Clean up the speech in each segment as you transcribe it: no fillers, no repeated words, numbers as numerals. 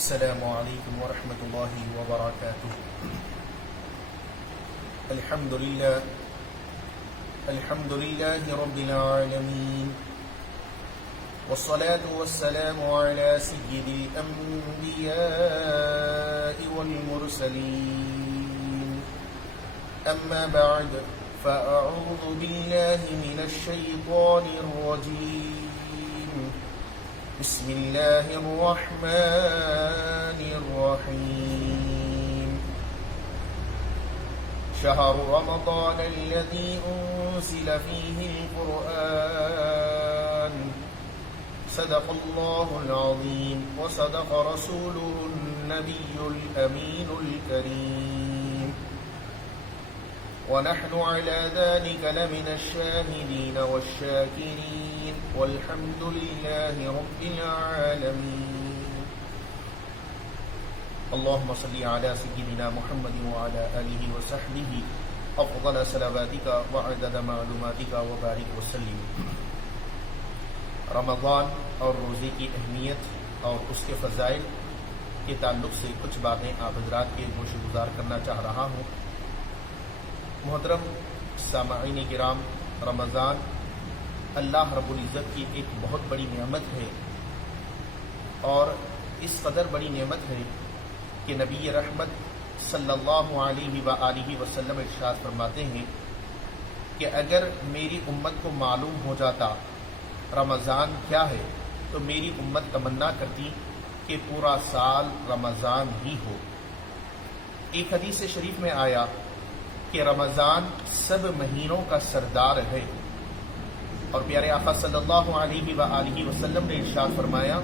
السلام عليكم ورحمة الله وبركاته. الحمد لله رب العالمين، والصلاة والسلام على سيد الأنبياء والمرسلين. أما بعد، فأعوذ بالله من الشيطان الرجيم. بسم الله الرحمن الرحيم. شهر رمضان الذي أنزل فيه القرآن. صدق الله العظيم وصدق رسوله النبي الأمين الكريم، ونحن على ذلك لمن الشاهدين والشاكرين، والحمد لله رب العالمين. اللهم صل على سيدنا محمد وعلى آله وصحبه أفضل صلواتك وعدد معلوماتك وبارك وسلم. رمضان اور روزے کی اہمیت اور اس کے فضائل کے تعلق سے کچھ باتیں آپ حضرات کے گوش گزار کرنا چاہ رہا ہوں. محترم سامعین کرام، رمضان اللہ رب العزت کی ایک بہت بڑی نعمت ہے، اور اس قدر بڑی نعمت ہے کہ نبی رحمت صلی اللہ علیہ وآلہ وسلم ارشاد فرماتے ہیں کہ اگر میری امت کو معلوم ہو جاتا رمضان کیا ہے تو میری امت تمنا کرتی کہ پورا سال رمضان ہی ہو. ایک حدیث شریف میں آیا کہ رمضان سب مہینوں کا سردار ہے، اور پیارے آقا صلی اللہ علیہ وآلہ وسلم نے ارشاد فرمایا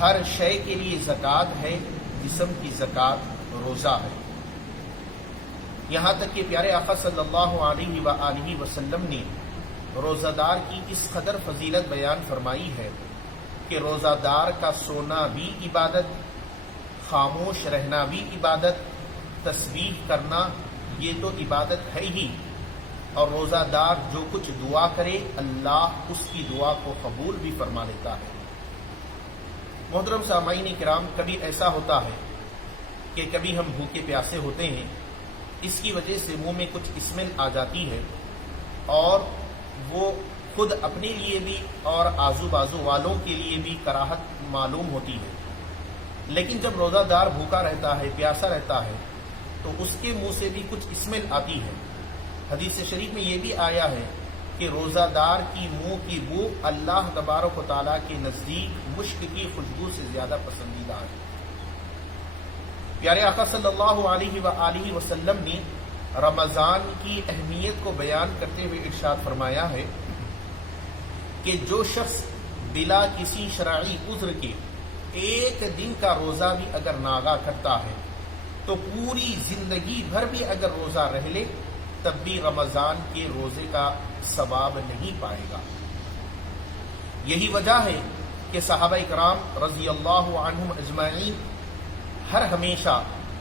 ہر شے کے لیے زکوٰۃ ہے، جسم کی زکوٰۃ روزہ ہے. یہاں تک کہ پیارے آقا صلی اللہ علیہ وآلہ وسلم نے روزہ دار کی اس قدر فضیلت بیان فرمائی ہے کہ روزہ دار کا سونا بھی عبادت، خاموش رہنا بھی عبادت، تسبیح کرنا یہ تو عبادت ہے ہی، اور روزہ دار جو کچھ دعا کرے اللہ اس کی دعا کو قبول بھی فرما لیتا ہے. محترم سامعین کرام، کبھی ایسا ہوتا ہے کہ کبھی ہم بھوکے پیاسے ہوتے ہیں، اس کی وجہ سے منہ میں کچھ اسمیل آ جاتی ہے، اور وہ خود اپنے لیے بھی اور آزو بازو والوں کے لیے بھی کراہت معلوم ہوتی ہے. لیکن جب روزہ دار بھوکا رہتا ہے، پیاسا رہتا ہے، تو اس کے منہ سے بھی کچھ اسمیل آتی ہے. حدیث شریف میں یہ بھی آیا ہے کہ روزہ دار کی منہ کی بو اللہ تبارک و تعالیٰ کے نزدیک مشک کی خوشبو سے زیادہ پسندیدہ ہے. پیارے آقا صلی اللہ علیہ وآلہ وسلم نے رمضان کی اہمیت کو بیان کرتے ہوئے ارشاد فرمایا ہے کہ جو شخص بلا کسی شرعی عذر کے ایک دن کا روزہ بھی اگر ناغا کرتا ہے تو پوری زندگی بھر بھی اگر روزہ رہ لے تب بھی رمضان کے روزے کا ثواب نہیں پائے گا. یہی وجہ ہے کہ صحابہ کرام رضی اللہ عنہم اجمعین ہر ہمیشہ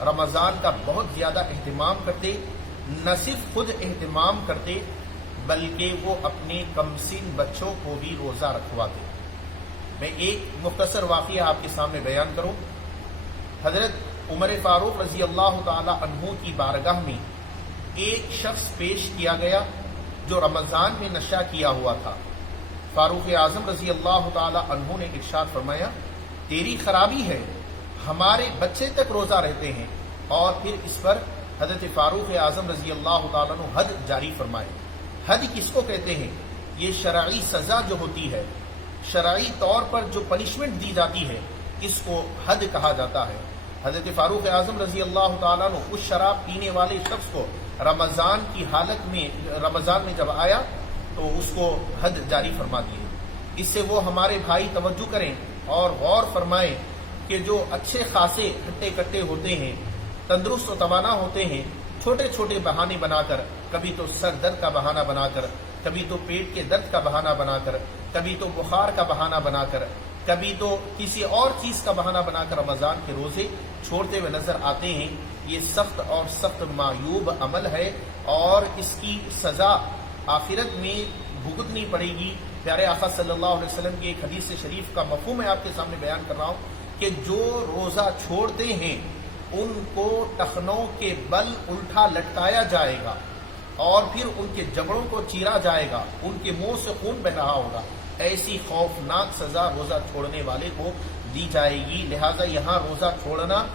رمضان کا بہت زیادہ اہتمام کرتے، نہ صرف خود اہتمام کرتے بلکہ وہ اپنے کمسن بچوں کو بھی روزہ رکھواتے. میں ایک مختصر واقعہ آپ کے سامنے بیان کروں. حضرت عمر فاروق رضی اللہ تعالی عنہ کی بارگاہ میں ایک شخص پیش کیا گیا جو رمضان میں نشہ کیا ہوا تھا. فاروق اعظم رضی اللہ تعالی عنہ نے ارشاد فرمایا تیری خرابی ہے، ہمارے بچے تک روزہ رہتے ہیں. اور پھر اس پر حضرت فاروق اعظم رضی اللہ تعالیٰ عنہ حد جاری فرمائے. حد کس کو کہتے ہیں؟ یہ شرعی سزا جو ہوتی ہے، شرعی طور پر جو پنشمنٹ دی جاتی ہے، اس کو حد کہا جاتا ہے. حضرت فاروق اعظم رضی اللہ تعالیٰ عنہ اس شراب پینے والے شخص کو رمضان کی حالت میں، رمضان میں جب آیا تو اس کو حد جاری فرما دیے. اس سے وہ ہمارے بھائی توجہ کریں اور غور فرمائیں کہ جو اچھے خاصے ہٹے کٹے ہوتے ہیں، تندرست و توانا ہوتے ہیں، چھوٹے چھوٹے بہانے بنا کر، کبھی تو سر درد کا بہانہ بنا کر، کبھی تو پیٹ کے درد کا بہانہ بنا کر، کبھی تو بخار کا بہانہ بنا کر، کبھی تو کسی اور چیز کا بہانہ بنا کر رمضان کے روزے چھوڑتے ہوئے نظر آتے ہیں. یہ سخت اور سخت معیوب عمل ہے، اور اس کی سزا آخرت میں بھگتنی پڑے گی. پیارے آقا صلی اللہ علیہ وسلم کی ایک حدیث شریف کا مفہوم میں آپ کے سامنے بیان کر رہا ہوں کہ جو روزہ چھوڑتے ہیں ان کو ٹخنوں کے بل الٹا لٹکایا جائے گا اور پھر ان کے جبڑوں کو چیرا جائے گا، ان کے منہ سے خون بہ رہا ہوگا۔ ایسی خوفناک سزا روزہ چھوڑنے والے کو دی جائے گی۔ لہذا یہاں روزہ چھوڑنا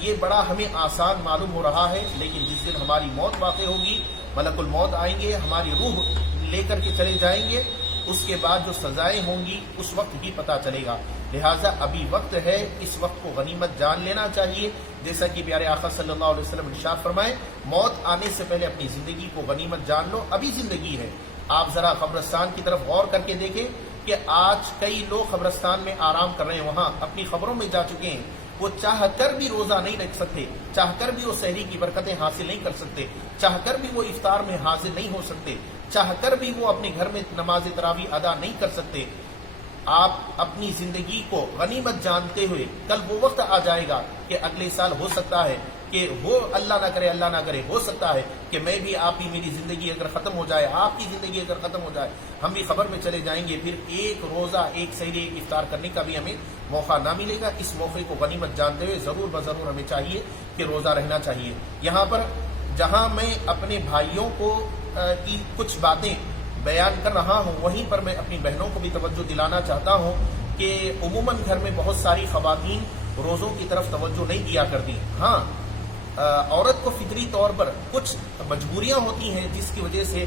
یہ بڑا ہمیں آسان معلوم ہو رہا ہے، لیکن جس دن ہماری موت واقع ہوگی، ملک الموت آئیں گے، ہماری روح لے کر کے چلے جائیں گے، اس کے بعد جو سزائیں ہوں گی اس وقت ہی پتہ چلے گا۔ لہٰذا ابھی وقت ہے، اس وقت کو غنیمت جان لینا چاہیے، جیسا کہ پیارے آقا صلی اللہ علیہ وسلم ارشاد فرمائے، موت آنے سے پہلے اپنی زندگی کو غنیمت جان لو، ابھی زندگی ہے۔ آپ ذرا قبرستان کی طرف غور کر کے دیکھیں کہ آج کئی لوگ قبرستان میں آرام کر رہے ہیں، وہاں اپنی خبروں میں جا چکے ہیں، وہ چاہ کر بھی روزہ نہیں رکھ سکتے، چاہ کر بھی وہ سحری کی برکتیں حاصل نہیں کر سکتے، چاہ کر بھی وہ افطار میں حاضر نہیں ہو سکتے، چاہ کر بھی وہ اپنے گھر میں نماز تراویح ادا نہیں کر سکتے۔ آپ اپنی زندگی کو غنیمت جانتے ہوئے کل وہ وقت آ جائے گا کہ اگلے سال ہو سکتا ہے کہ وہ اللہ نہ کرے ہو سکتا ہے کہ میں بھی، آپ ہی، میری زندگی اگر ختم ہو جائے، آپ کی زندگی اگر ختم ہو جائے، ہم بھی خبر میں چلے جائیں گے، پھر ایک روزہ، ایک سحری، ایک افطار کرنے کا بھی ہمیں موقع نہ ملے گا۔ اس موقع کو غنیمت جانتے ہوئے ضرور بضرور ہمیں چاہیے کہ روزہ رہنا چاہیے۔ یہاں پر جہاں میں اپنے بھائیوں کو کی کچھ باتیں بیان کر رہا ہوں، وہیں پر میں اپنی بہنوں کو بھی توجہ دلانا چاہتا ہوں کہ عموماً گھر میں بہت ساری خواتین روزوں کی طرف توجہ نہیں دیا کرتی۔ ہاں، عورت کو فطری طور پر کچھ مجبوریاں ہوتی ہیں جس کی وجہ سے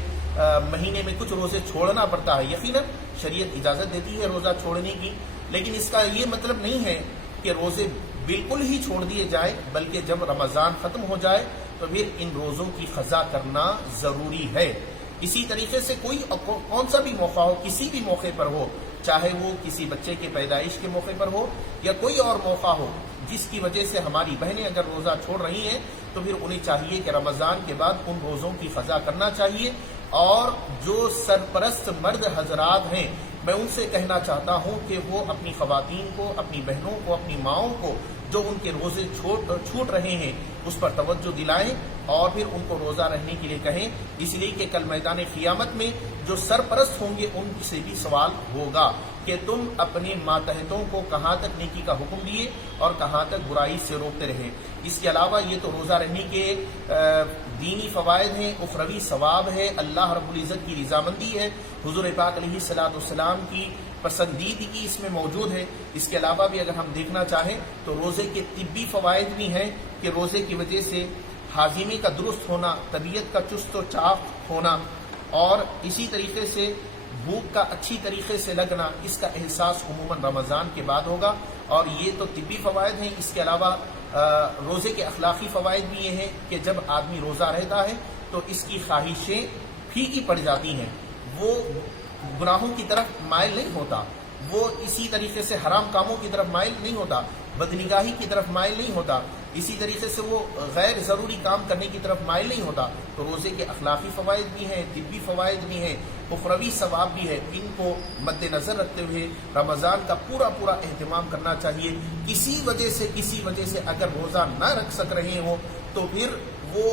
مہینے میں کچھ روزے چھوڑنا پڑتا ہے۔ یقیناً شریعت اجازت دیتی ہے روزہ چھوڑنے کی، لیکن اس کا یہ مطلب نہیں ہے کہ روزے بالکل ہی چھوڑ دیے جائیں، بلکہ جب رمضان ختم ہو جائے تو پھر ان روزوں کی قضا کرنا ضروری ہے۔ اسی طریقے سے کون سا بھی موقع ہو، کسی بھی موقع پر ہو، چاہے وہ کسی بچے کے پیدائش کے موقع پر ہو یا کوئی اور موقع ہو، جس کی وجہ سے ہماری بہنیں اگر روزہ چھوڑ رہی ہیں تو پھر انہیں چاہیے کہ رمضان کے بعد ان روزوں کی قضا کرنا چاہیے۔ اور جو سرپرست مرد حضرات ہیں، میں ان سے کہنا چاہتا ہوں کہ وہ اپنی خواتین کو، اپنی بہنوں کو، اپنی ماؤں کو جو ان کے روزے چھوٹ رہے ہیں اس پر توجہ دلائیں اور پھر ان کو روزہ رہنے کے لیے کہیں، اس لیے کہ کل میدان قیامت میں جو سرپرست ہوں گے ان سے بھی سوال ہوگا کہ تم اپنے ماتحتوں کو کہاں تک نیکی کا حکم دیے اور کہاں تک برائی سے روکتے رہے۔ اس کے علاوہ یہ تو روزہ رہنے کے دینی فوائد ہیں، اخروی ثواب ہے، اللہ رب العزت کی رضامندی ہے، حضور پاک علیہ الصلوۃ والسلام کی پسندیدگی اس میں موجود ہے۔ اس کے علاوہ بھی اگر ہم دیکھنا چاہیں تو روزے کے طبی فوائد بھی ہیں کہ روزے کی وجہ سے ہاضمے کا درست ہونا، طبیعت کا چست و چاق ہونا اور اسی طریقے سے بھوک کا اچھی طریقے سے لگنا، اس کا احساس عموماً رمضان کے بعد ہوگا، اور یہ تو طبی فوائد ہیں۔ اس کے علاوہ روزے کے اخلاقی فوائد بھی یہ ہیں کہ جب آدمی روزہ رہتا ہے تو اس کی خواہشیں پھیکی پڑ جاتی ہیں، وہ گناہوں کی طرف مائل نہیں ہوتا، وہ اسی طریقے سے حرام کاموں کی طرف مائل نہیں ہوتا، بدنگاہی کی طرف مائل نہیں ہوتا، اسی طریقے سے وہ غیر ضروری کام کرنے کی طرف مائل نہیں ہوتا۔ تو روزے کے اخلاقی فوائد بھی ہیں، طبی فوائد بھی ہیں، اخروی ثواب بھی ہے۔ ان کو مد نظر رکھتے ہوئے رمضان کا پورا اہتمام کرنا چاہیے۔ کسی وجہ سے اگر روزہ نہ رکھ سک رہے ہوں تو پھر وہ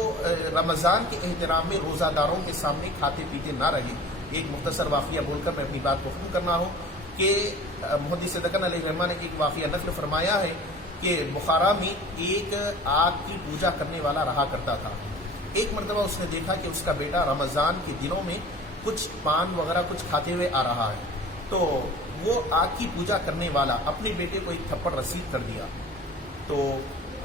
رمضان کے احترام میں روزہ داروں کے سامنے کھاتے پیتے نہ رہیں۔ ایک مختصر واقعہ بول کر میں اپنی بات کو ختم کرنا ہوں کہ محدث دکن علیہ الرحمہ نے ایک واقعہ نقل فرمایا ہے کہ بخارا میں ایک آگ کی پوجا کرنے والا رہا کرتا تھا۔ ایک مرتبہ اس نے دیکھا کہ اس کا بیٹا رمضان کے دنوں میں کچھ پان وغیرہ کچھ کھاتے ہوئے آ رہا ہے، تو وہ آگ کی پوجا کرنے والا اپنے بیٹے کو ایک تھپڑ رسید کر دیا۔ تو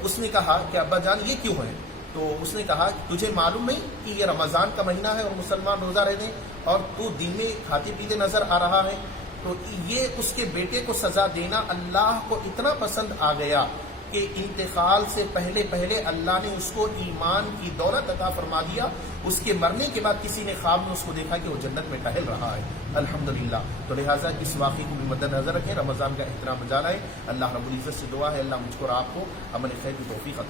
اس نے کہا کہ ابا جان یہ کیوں ہے؟ تو اس نے کہا کہ تجھے معلوم نہیں کہ یہ رمضان کا مہینہ ہے اور مسلمان روزہ رہتے ہیں اور تو دن میں کھاتے پیتے نظر آ رہا ہے؟ تو یہ اس کے بیٹے کو سزا دینا اللہ کو اتنا پسند آ گیا کہ انتقال سے پہلے اللہ نے اس کو ایمان کی دولت عطا فرما دیا۔ اس کے مرنے کے بعد کسی نے خواب میں اس کو دیکھا کہ وہ جنت میں ٹہل رہا ہے، الحمدللہ۔ تو لہٰذا اس واقعے کو بھی مد نظر رکھیں، رمضان کا احترام بجا لائیں۔ اللہ رب العزت سے دعا ہے اللہ مجھ کو اور آپ کو عمل خیر کی توفیق عطا